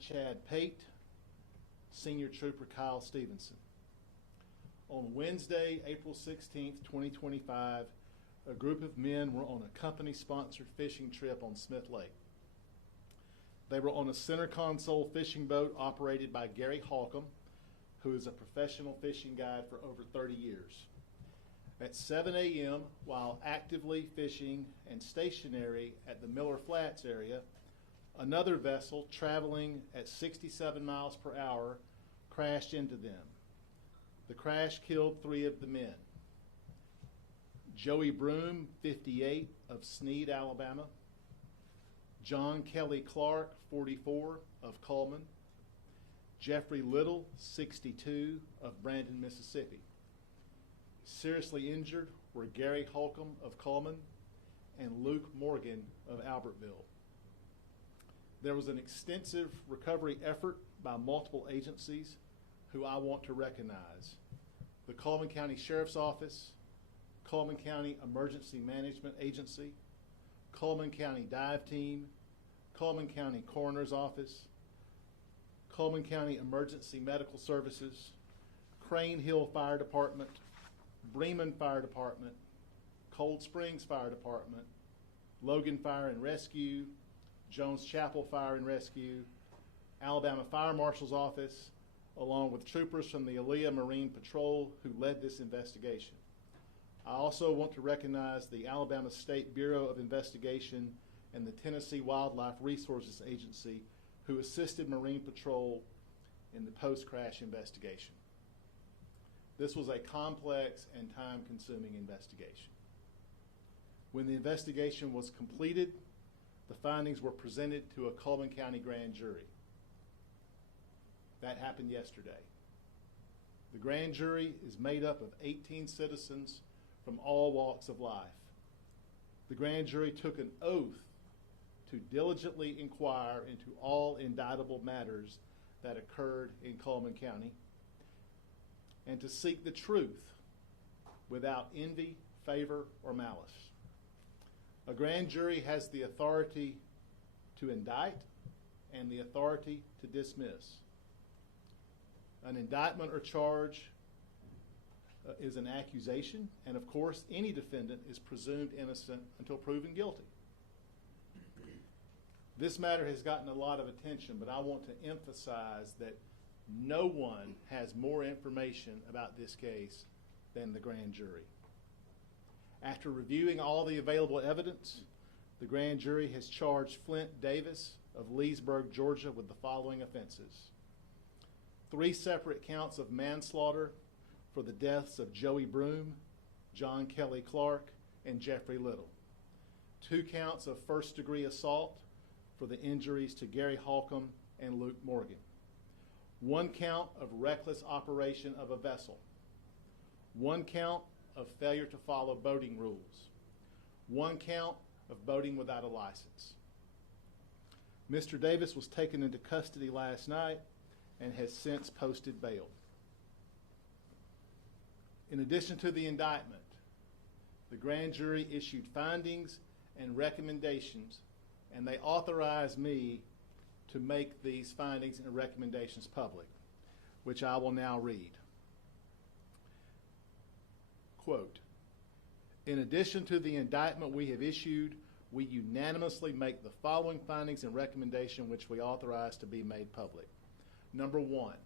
Chad Pate, Senior Trooper Kyle Stevenson. On Wednesday, April 16th, 2025, a group of men were on a company-sponsored fishing trip on Smith Lake. They were on a center console fishing boat operated by Gary Holcomb, who is a professional fishing guide for over 30 years. At 7 a.m., while actively fishing and stationary at the Miller Flats area, another vessel traveling at 67 miles per hour crashed into them. The crash killed 3 of the men. Joey Broom, 58, of Sneed, Alabama. John Kelly Clark, 44, of Coleman. Jeffrey Little, 62, of Brandon, Mississippi. Seriously injured were Gary Holcomb of Coleman and Luke Morgan of Albertville. There was an extensive recovery effort by multiple agencies who I want to recognize: the Coleman County Sheriff's Office, Coleman County Emergency Management Agency, Coleman County Dive Team, Coleman County Coroner's Office, Coleman County Emergency Medical Services, Crane Hill Fire Department, Bremen Fire Department, Cold Springs Fire Department, Logan Fire and Rescue, Jones Chapel Fire and Rescue, Alabama Fire Marshal's Office, along with troopers from the Aaliyah Marine Patrol who led this investigation. I also want to recognize the Alabama State Bureau of Investigation and the Tennessee Wildlife Resources Agency who assisted Marine Patrol in the post-crash investigation. This was a complex and time-consuming investigation. When the investigation was completed, the findings were presented to a Coleman County grand jury. That happened yesterday. The grand jury is made up of 18 citizens from all walks of life. The grand jury took an oath to diligently inquire into all indictable matters that occurred in Coleman County and to seek the truth without envy, favor, or malice. A grand jury has the authority to indict and the authority to dismiss. An indictment or charge is an accusation, and of course, any defendant is presumed innocent until proven guilty. This matter has gotten a lot of attention, but I want to emphasize that no one has more information about this case than the grand jury. After reviewing all the available evidence, the grand jury has charged Flint Davis of Leesburg, Georgia, with the following offenses: 3 separate counts of manslaughter for the deaths of Joey Broom, John Kelly Clark, and Jeffrey Little; 2 counts of first-degree assault for the injuries to Gary Holcomb and Luke Morgan; 1 count of reckless operation of a vessel; 1 count of failure to follow boating rules; 1 count of boating without a license. Mr. Davis was taken into custody last night and has since posted bail. In addition to the indictment, the grand jury issued findings and recommendations, and they authorized me to make these findings and recommendations public, which I will now read. Quote, "In addition to the indictment we have issued, we unanimously make the following findings and recommendation which we authorize to be made public. Number 1,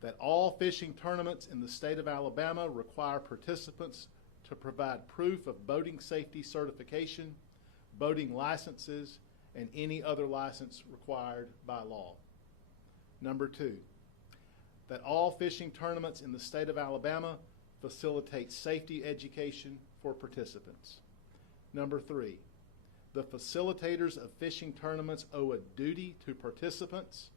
that all fishing tournaments in the state of Alabama require participants to provide proof of boating safety certification, boating licenses, and any other license required by law. Number 2, that all fishing tournaments in the state of Alabama facilitate safety education for participants. Number 3, the facilitators of fishing tournaments owe a duty to participants,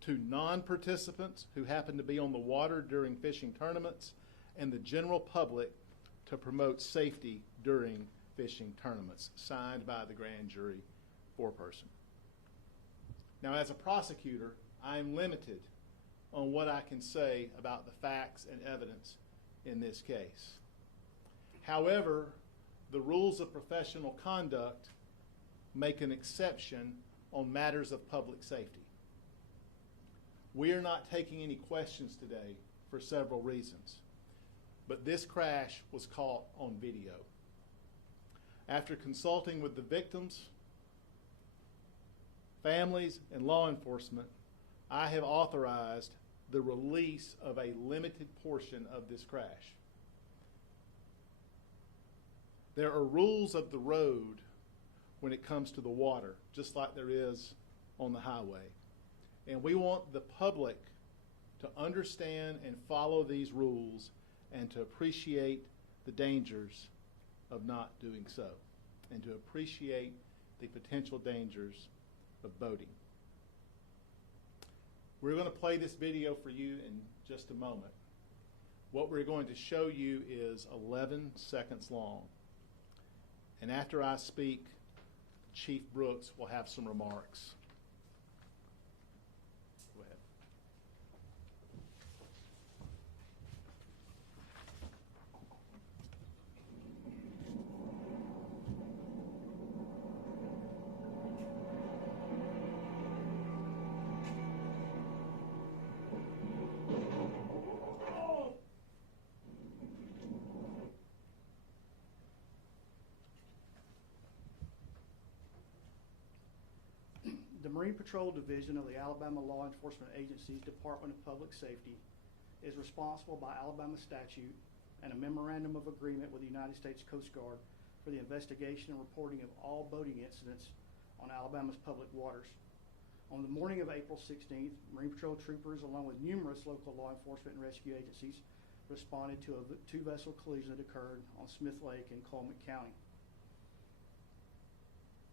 to non-participants who happen to be on the water during fishing tournaments, and the general public to promote safety during fishing tournaments." Signed by the grand jury, 4-person. Now, as a prosecutor, I am limited on what I can say about the facts and evidence in this case. However, the rules of professional conduct make an exception on matters of public safety. We are not taking any questions today for several reasons, but this crash was caught on video. After consulting with the victims, families, and law enforcement, I have authorized the release of a limited portion of this crash. There are rules of the road when it comes to the water, just like there is on the highway. And we want the public to understand and follow these rules and to appreciate the dangers of not doing so, and to appreciate the potential dangers of boating. We're going to play this video for you in just a moment. What we're going to show you is 11 seconds long. And after I speak, Chief Brooks will have some remarks. Go ahead. The Marine Patrol Division of the Alabama Law Enforcement Agency's Department of Public Safety is responsible by Alabama statute and a memorandum of agreement with the United States Coast Guard for the investigation and reporting of all boating incidents on Alabama's public waters. On the morning of April 16th, Marine Patrol troopers, along with numerous local law enforcement and rescue agencies, responded to a two-vessel collision that occurred on Smith Lake in Coleman County.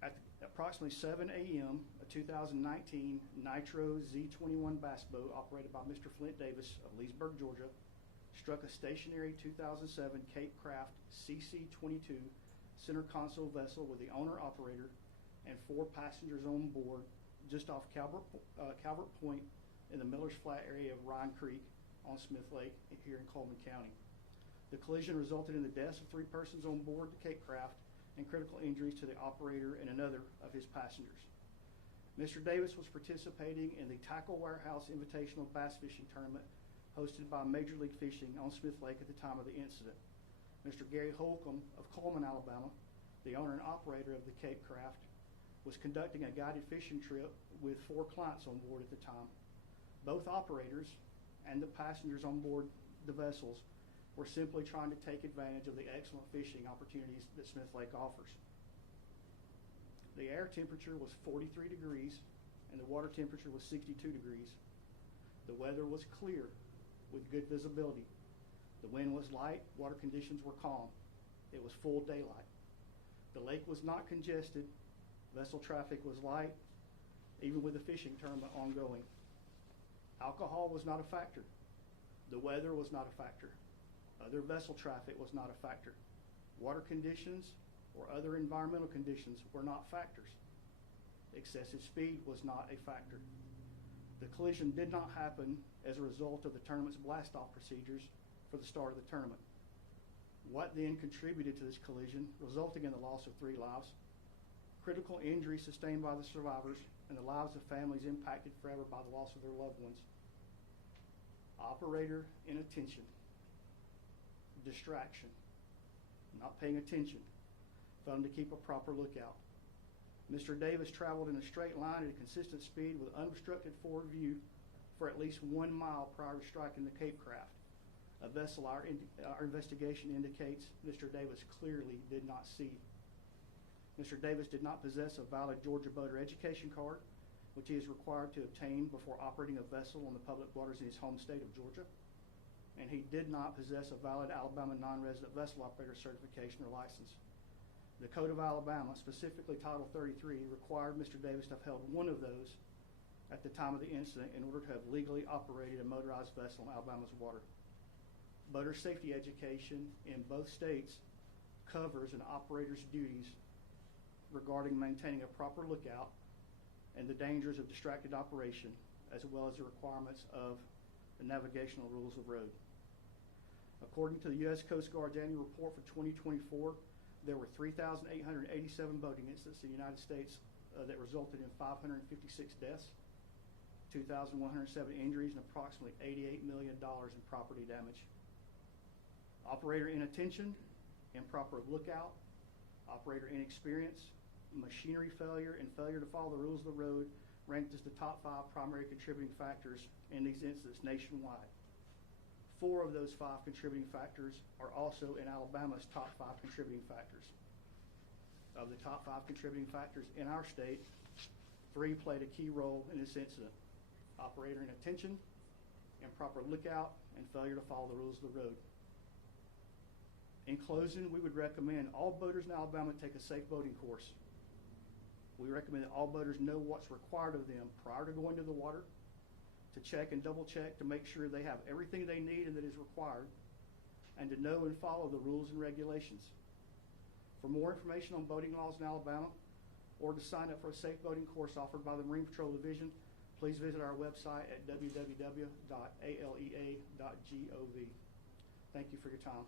At approximately 7 a.m., a 2019 Nitro Z21 bass boat operated by Mr. Flint Davis of Leesburg, Georgia, struck a stationary 2007 Cape Craft CC-22 center console vessel with the owner-operator and 4 passengers on board just off Calvert Point in the Miller's Flat area of Ryan Creek on Smith Lake here in Coleman County. The collision resulted in the deaths of 3 persons on board the Cape Craft and critical injuries to the operator and another of his passengers. Mr. Davis was participating in the Tackle Warehouse Invitational Bass Fishing Tournament hosted by Major League Fishing on Smith Lake at the time of the incident. Mr. Gary Holcomb of Coleman, Alabama, the owner and operator of the Cape Craft, was conducting a guided fishing trip with 4 clients on board at the time. Both operators and the passengers on board the vessels were simply trying to take advantage of the excellent fishing opportunities that Smith Lake offers. The air temperature was 43 degrees and the water temperature was 62 degrees. The weather was clear with good visibility. The wind was light, water conditions were calm. It was full daylight. The lake was not congested, vessel traffic was light, even with the fishing tournament ongoing. Alcohol was not a factor. The weather was not a factor. Other vessel traffic was not a factor. Water conditions or other environmental conditions were not factors. Excessive speed was not a factor. The collision did not happen as a result of the tournament's blast-off procedures for the start of the tournament. What then contributed to this collision, resulting in the loss of 3 lives, critical injuries sustained by the survivors, and the lives of families impacted forever by the loss of their loved ones? Operator inattention. Distraction, not paying attention, failing to keep a proper lookout. Mr. Davis traveled in a straight line at a consistent speed with unobstructed forward view for at least 1 mile prior to striking the Cape Craft, a vessel our investigation indicates Mr. Davis clearly did not see. Mr. Davis did not possess a valid Georgia boater education card, which he is required to obtain before operating a vessel on the public waters in his home state of Georgia. And he did not possess a valid Alabama non-resident vessel operator certification or license. The Code of Alabama, specifically Title 33, required Mr. Davis to have held one of those at the time of the incident in order to have legally operated a motorized vessel in Alabama's water. Boater safety education in both states covers an operator's duties regarding maintaining a proper lookout and the dangers of distracted operation, as well as the requirements of the navigational rules of road. According to the U.S. Coast Guard's annual report for 2024, there were 3,887 boating incidents in the United States that resulted in 556 deaths. 2,107 injuries, and approximately $88 million in property damage. Operator inattention, improper lookout, operator inexperience, machinery failure, and failure to follow the rules of the road ranked as the top 5 primary contributing factors in these incidents nationwide. 4 of those 5 contributing factors are also in Alabama's top 5 contributing factors. Of the top 5 contributing factors in our state, 3 played a key role in this incident: operator inattention, improper lookout, and failure to follow the rules of the road. In closing, we would recommend all boaters in Alabama take a safe boating course. We recommend that all boaters know what's required of them prior to going to the water, to check and double check to make sure they have everything they need and that is required, and to know and follow the rules and regulations. For more information on boating laws in Alabama, or to sign up for a safe boating course offered by the Marine Patrol Division, please visit our website at www.alea.gov. Thank you for your time.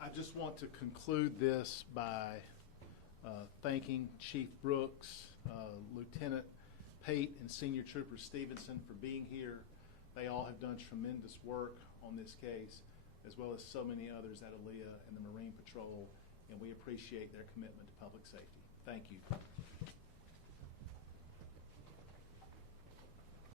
I just want to conclude this by thanking Chief Brooks, Lieutenant Pate, and Senior Trooper Stevenson for being here. They all have done tremendous work on this case, as well as so many others at ALEA and the Marine Patrol, and we appreciate their commitment to public safety. Thank you.